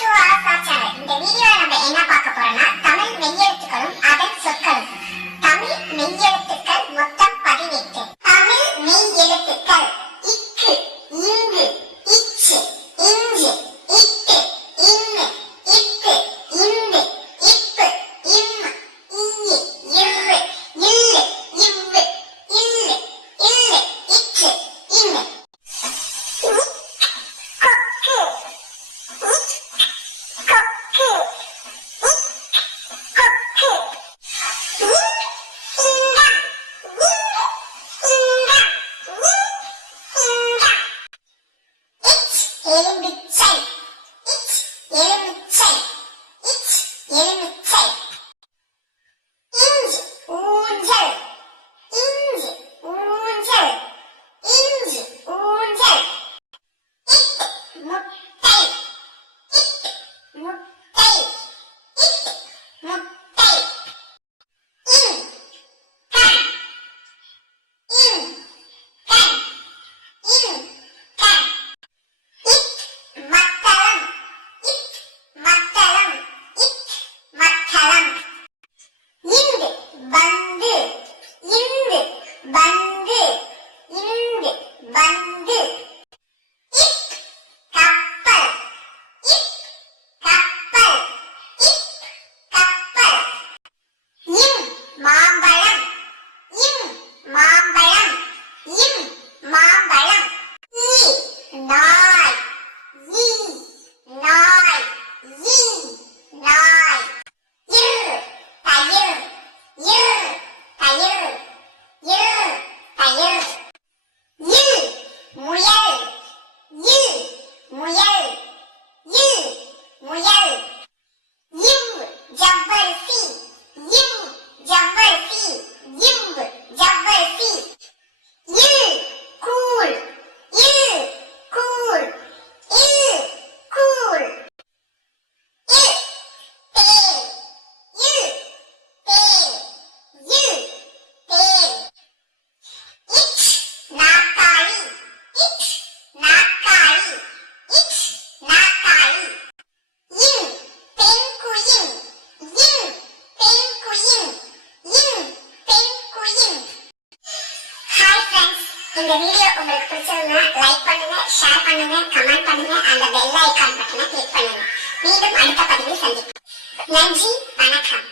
To Asha channel இந்த வீடியோல நம்ம என்ன பார்க்க போறோம்னா தமிழ் மெய்யெழுத்துக்களும் அதன் சொற்களும். தமிழ் மெய்யெழுத்துக்கள் மொத்தம் பதினெட்டு. தமிழ் மெய்யெழுத்துக்கள். எலுமிச்சை இச் எலுமிச்சை இச் எலுமிச்சை இஞ்சி ஊஞ்சல் இஞ்சி ஊஞ்சல் இஞ்சி ஊஞ்சல் இட்டு முட்டை Vậy. இந்த வீடியோ உங்களுக்கு பிடிச்சிருந்தா லைக் பண்ணுங்க ஷேர் பண்ணுங்க கமெண்ட் பண்ணுங்க அந்த பெல் ஐகான் பட்டனை கிளிக் பண்ணுங்க. மீண்டும் அடுத்த பதிவில் சந்திப்போம். நன்றி வணக்கம்.